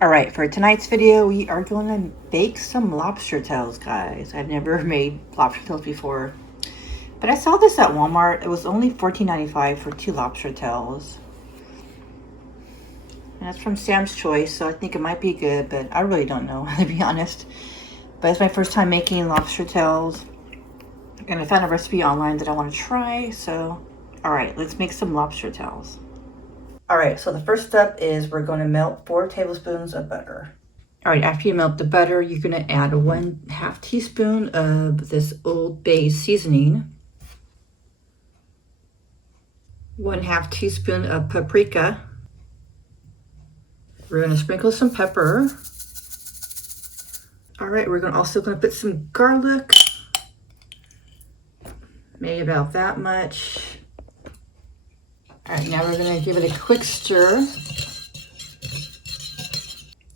All right, for tonight's video, we are going to bake some lobster tails, guys. I've never made lobster tails before, but I saw this at Walmart. It was only $14.95 for 2 lobster tails. And that's from Sam's Choice, so I think it might be good, but I really don't know, to be honest. But it's my first time making lobster tails, and I found a recipe online that I want to try, so all right, let's make some lobster tails. All right, so the first step is we're going to melt 4 tablespoons of butter. All right, after you melt the butter, you're going to add 1/2 teaspoon of this Old Bay seasoning, 1/2 teaspoon of paprika. We're going to sprinkle some pepper. All right, we're also going to put some garlic, maybe about that much. All right, now we're gonna give it a quick stir.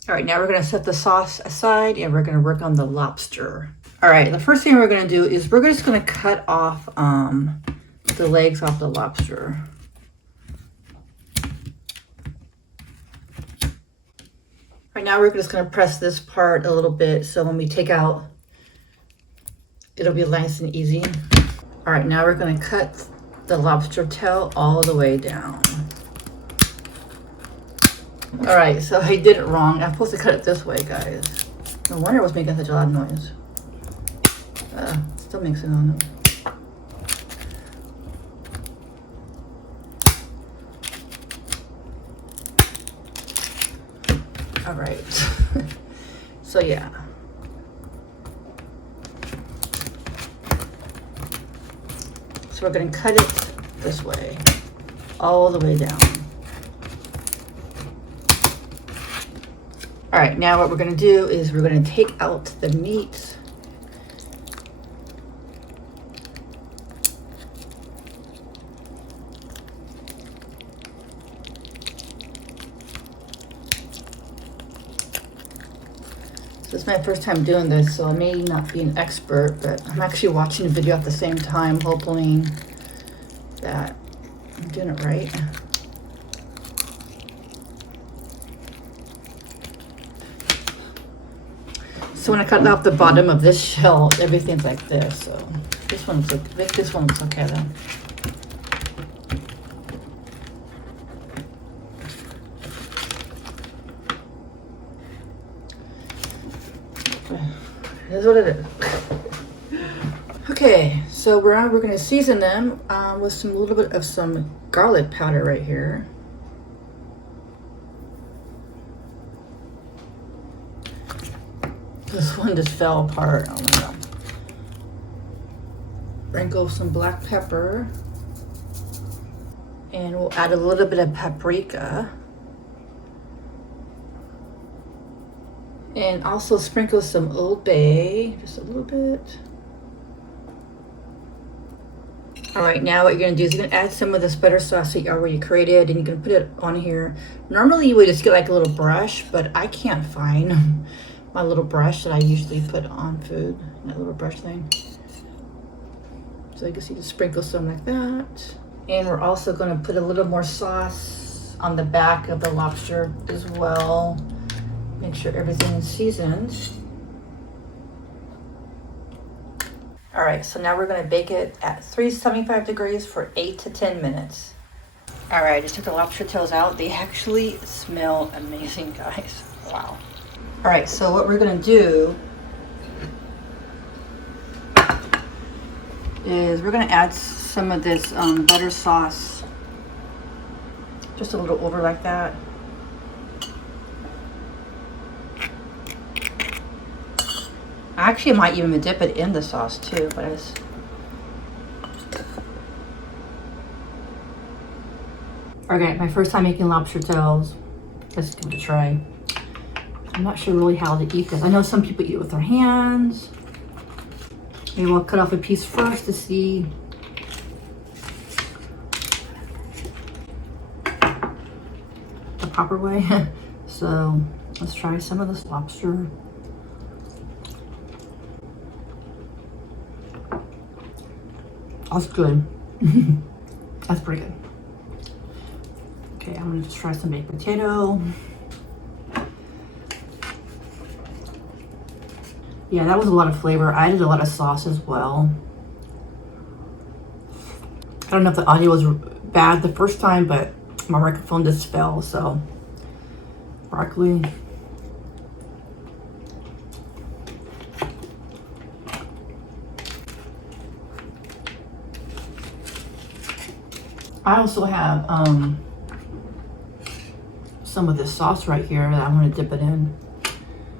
All right, now we're gonna set the sauce aside and we're gonna work on the lobster. All right, the first thing we're gonna do is we're just gonna cut off the legs off the lobster. Right now we're just gonna press this part a little bit so when we take out, it'll be nice and easy. All right, now we're gonna cut the lobster tail all the way down. All right, so I did it wrong. I'm supposed to cut it this way, guys. No wonder it was making such a loud noise. Still makes it on them. All right. So yeah. So we're going to cut it this way, all the way down. All right, now what we're going to do is we're going to take out the meat. This is my first time doing this, so I may not be an expert, but I'm actually watching the video at the same time, hoping that I'm doing it right. So when I cut off the bottom of this shell, everything's like this. So this one looks okay then. That's what it is. Okay, so we're going to season them with a little bit of some garlic powder right here. This one just fell apart. Oh my god. Sprinkle some black pepper, and we'll add a little bit of paprika. And also sprinkle some Old Bay, just a little bit. All right, now what you're gonna do is you're gonna add some of this butter sauce that you already created, and you can put it on here. Normally you would just get like a little brush, but I can't find my little brush that I usually put on food, that little brush thing. So you can see, just sprinkle some like that. And we're also gonna put a little more sauce on the back of the lobster as well. Make sure everything is seasoned. All right, so now we're gonna bake it at 375 degrees for 8 to 10 minutes. All right, I just took the lobster tails out. They actually smell amazing, guys. Wow. All right, so what we're gonna do is we're gonna add some of this butter sauce, just a little over like that. Actually, I might even dip it in the sauce too, but it's... Okay, my first time making lobster tails. Let's give it a try. I'm not sure really how to eat this. I know some people eat with their hands. Maybe we'll cut off a piece first to see. The proper way. So let's try some of this lobster. That's good. That's pretty good. Okay, I'm gonna try some baked potato. Yeah, that was a lot of flavor. I added a lot of sauce as well. I don't know if the audio was bad the first time, but my microphone just fell, so broccoli. I also have some of this sauce right here that I'm going to dip it in.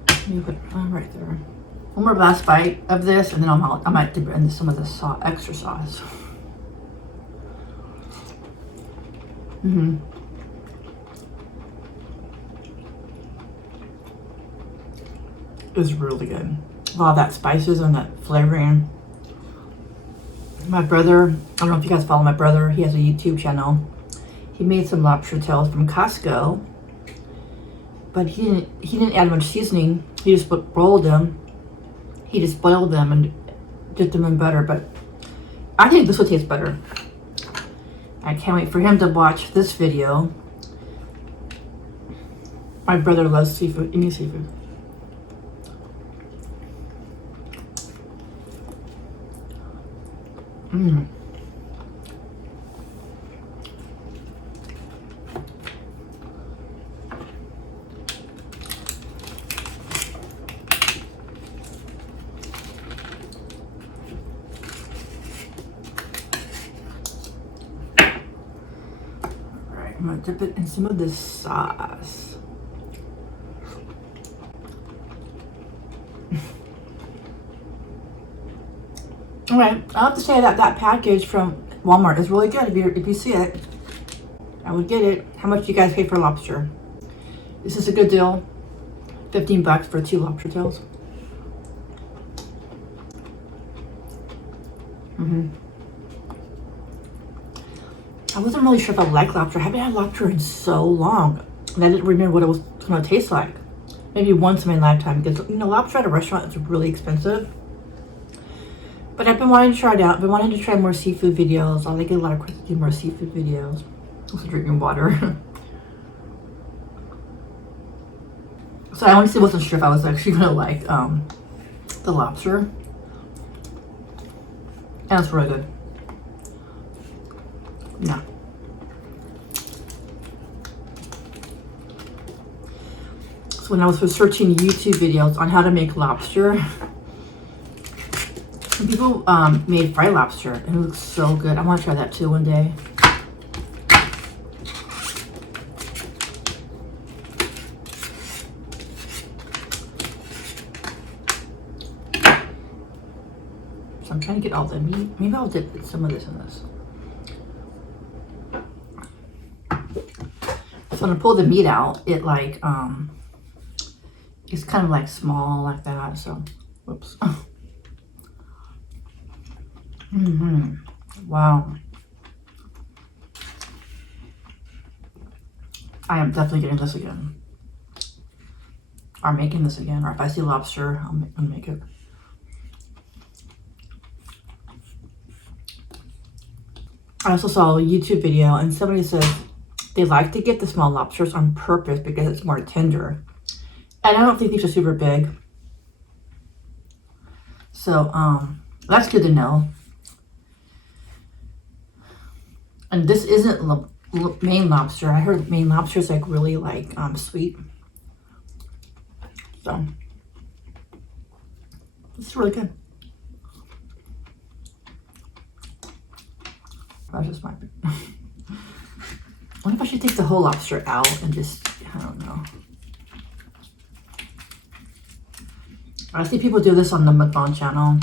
Let me put it right there. One more last bite of this, and then I might dip it into some of the extra sauce. It's really good. A lot of that spices and that flavoring. My brother, I don't know if you guys follow my brother, he has a YouTube channel. He made some lobster tails from Costco, but he didn't add much seasoning. He just rolled them. He just boiled them and dipped them in butter, but I think this will taste better. I can't wait for him to watch this video. My brother loves seafood, any seafood. I'm gonna dip it in some of this sauce. All right, I have to say that that package from Walmart is really good. If you see it, I would get it. How much do you guys pay for lobster? This is a good deal. 15 bucks for 2 lobster tails. I wasn't really sure if I liked lobster. I haven't had lobster in so long, and I didn't remember what it was going to taste like. Maybe once in my lifetime, because lobster at a restaurant is really expensive. But I've been wanting to try it out. I've been wanting to try more seafood videos. I get a lot of requests to do more seafood videos. Also drinking water. So I honestly wasn't sure if I was actually gonna like the lobster. And it's really good. Yeah. So when I was searching YouTube videos on how to make lobster, people made fried lobster and it looks so good. I want to try that too one day. So I'm trying to get all the meat. Maybe I'll dip some of this in this. So when I pull the meat out, it like it's kind of like small like that. So, whoops. Wow. I am definitely getting this again. Or making this again. Or if I see lobster, I'll make it. I also saw a YouTube video and somebody said they like to get the small lobsters on purpose because it's more tender. And I don't think these are super big. So, that's good to know. And this isn't Maine lobster. I heard Maine lobster is like really like sweet. So, it's really good. That's just my. I wonder if I should take the whole lobster out and just, I don't know. I see people do this on the Mukbang channel.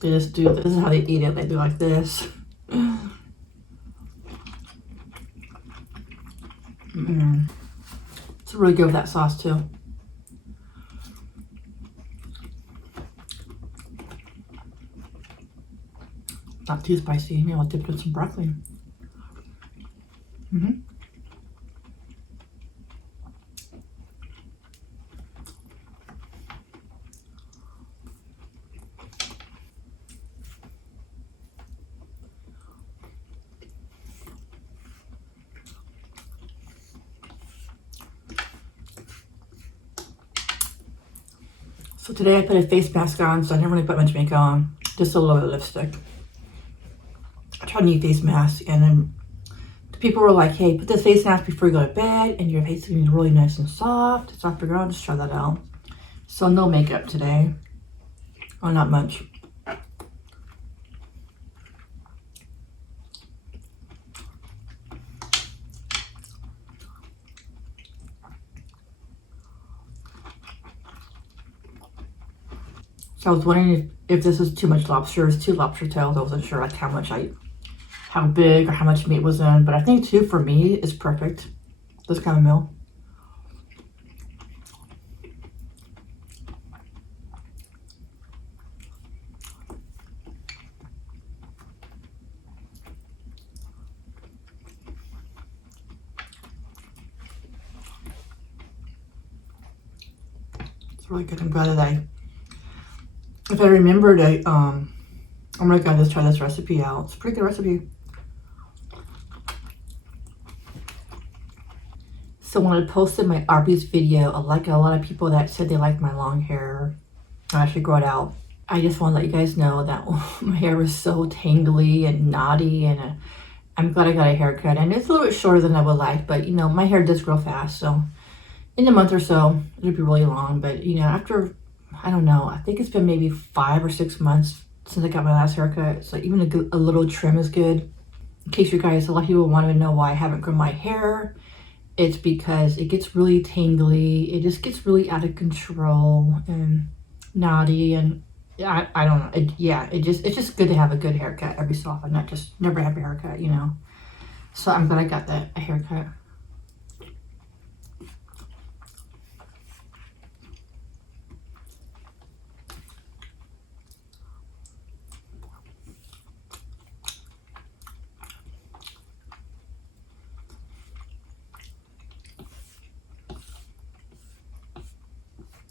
They just do, this is how they eat it. They do like this. It's really good with that sauce too. Not too spicy. Maybe I'll dip it in some broccoli. So today I put a face mask on, so I didn't really put much makeup on. Just a little bit of lipstick. I tried a new face mask, and then people were like, hey, put this face mask before you go to bed, and your face is going to be really nice and soft. So I figured I'll just try that out. So no makeup today. Oh, not much. So I was wondering if this was too much lobster. It's 2 lobster tails. I wasn't sure like how big or how much meat was in, but I think 2 for me is perfect. This kind of meal. It's really good. I'm glad that if I remembered, I'm gonna go just try this recipe out. It's a pretty good recipe. So when I posted my Arby's video, a lot of people that said they liked my long hair. I should grow it out. I just want to let you guys know that my hair was so tangly and knotty, and I'm glad I got a haircut. And it's a little bit shorter than I would like, but you know, my hair does grow fast, so in a month or so, it'll be really long. But you know, after, I don't know, I think it's been maybe 5 or 6 months since I got my last haircut, so even a little trim is good. In case you guys, a lot of people want to know why I haven't grown my hair, it's because it gets really tangly. It just gets really out of control and knotty, and I don't know. It's just good to have a good haircut every so often, not just never have a haircut, you know. So I'm glad I got a haircut.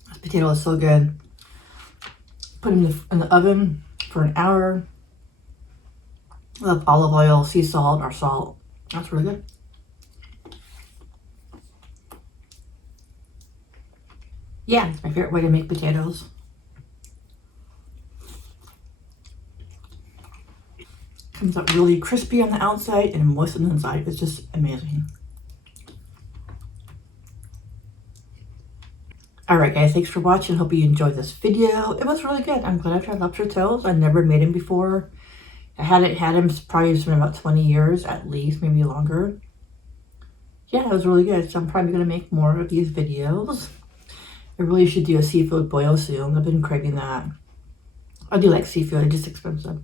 This potato is so good. Put them in the oven for an hour with olive oil, sea salt, or salt. That's really good. Yeah, it's my favorite way to make potatoes. Comes out really crispy on the outside and moist on the inside. It's just amazing. Alright guys, thanks for watching. Hope you enjoyed this video. It was really good. I'm glad I tried lobster tails. I never made them before. I hadn't had them probably been about 20 years at least, maybe longer. Yeah, it was really good. So I'm probably going to make more of these videos. I really should do a seafood boil soon. I've been craving that. I do like seafood. It's just expensive.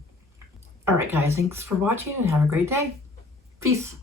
Alright guys, thanks for watching and have a great day. Peace.